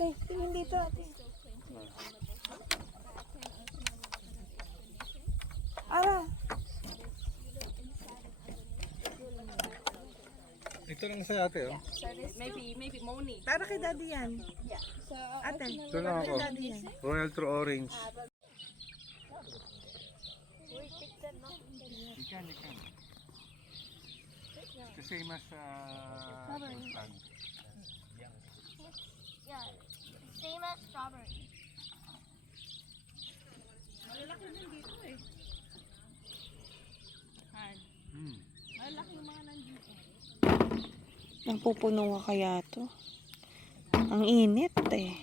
Ate, tingin dito ate. Ara. Ito lang sa ate, oh. Maybe Moni. Para kay daddy yan. Ate, Ito lang para kay ako. daddy yan. Royal True Orange. Ikan. It's the same as plant. Yeah, same as strawberry. Malalaki din dito eh. Malalaki yung mga nandito. Napupuno ka kaya to? Ang init eh.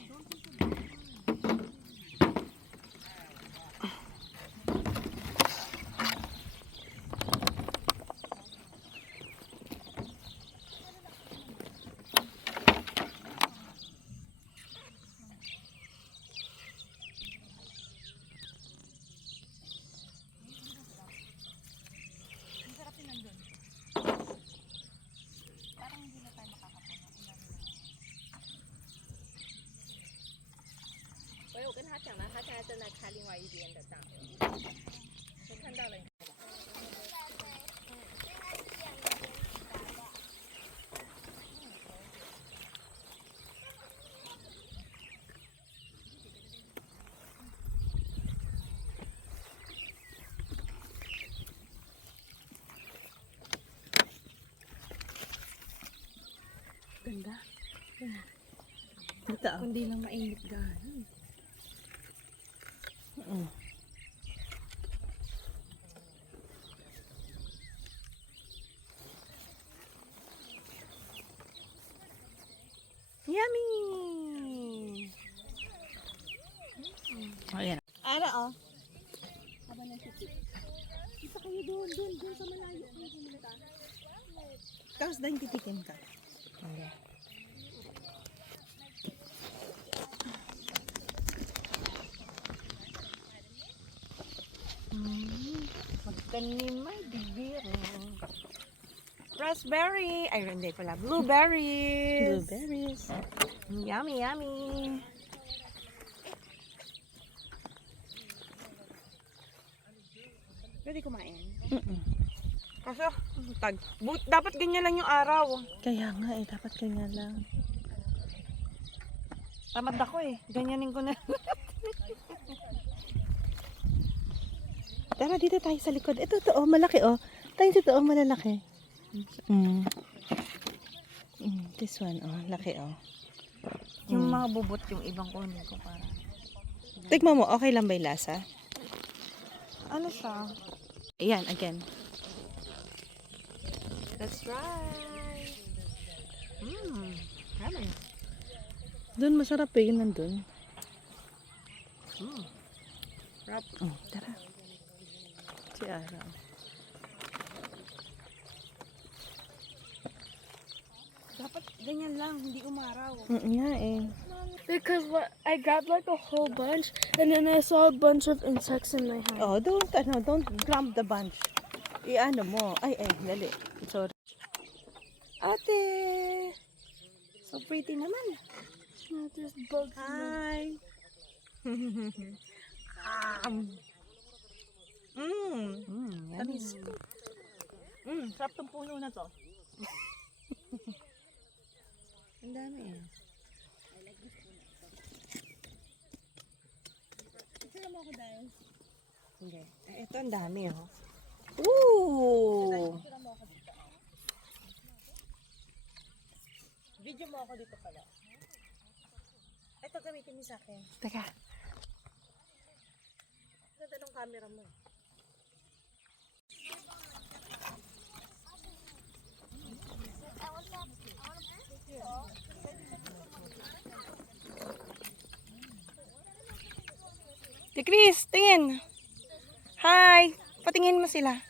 Ganda. Ito. Kundi lang mainit gano'n. Yummy! Ayan. Ano oh? Kita kayo doon sa malayo. Kayo pumunta. Tapos dahil titikim ka. Okay. Magtanim ay bibiro. Raspberry. Ay, hindi pala. Blueberries. Blueberries. Yummy, yummy. Pwede kumain. Kasi, dapat ganyan lang yung araw. Kaya nga eh, dapat ganyan lang. Tamad ako eh. Ganyanin ko na. Tara, dito tayo sa likod. Ito, oh, malaki oh. Tayo dito, oh, malalaki. This one, oh, laki oh. Yung mga bubot yung ibang kunin ko para. Tignan mo, okay lang ba yung lasa? Ano siya? Ayan, again. Let's try. Yummy. Doon masarap eh, yun nandun. Sarap. Tara. Si Ara. Dapat ganyan lang, hindi umaraw. Nga eh. Because I grabbed like a whole bunch, and then I saw a bunch of insects in my hand. Oh, don't grab the bunch. Iano mo. Ay, dali. Sorry. Ate! So pretty naman. No, there's bugs. Hi! Tamis. Sarap tong puno na to. Ang dami eh. Hindi. Ito ang dami oh. Ooh! Video mo ako dito pala. Ito gamitin mo sa akin. Teka. Ganda ng camera mo. Si Chris, tingin. Hi! Patingin mo sila.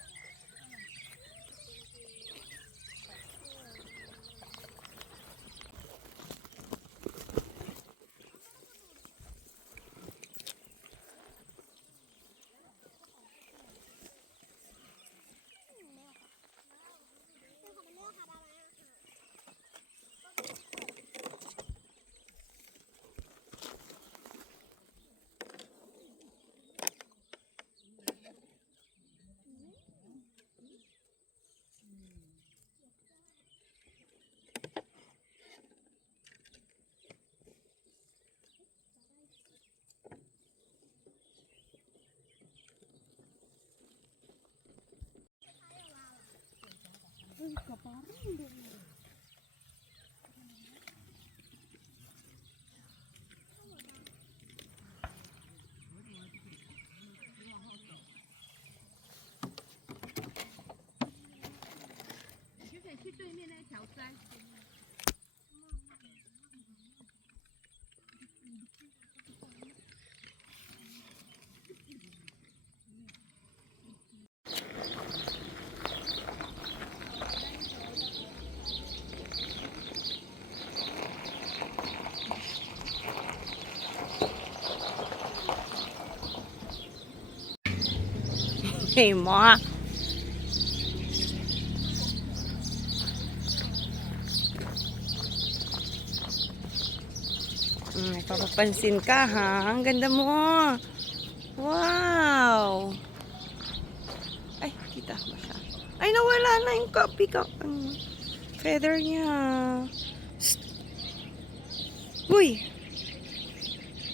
Hey, Ma. May papapansin ka, ha? Ang ganda mo. Wow! Ay, kita mo siya. Ay, nawala na yung feather niya. Psst. Huy!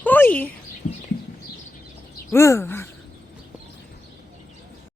Huy!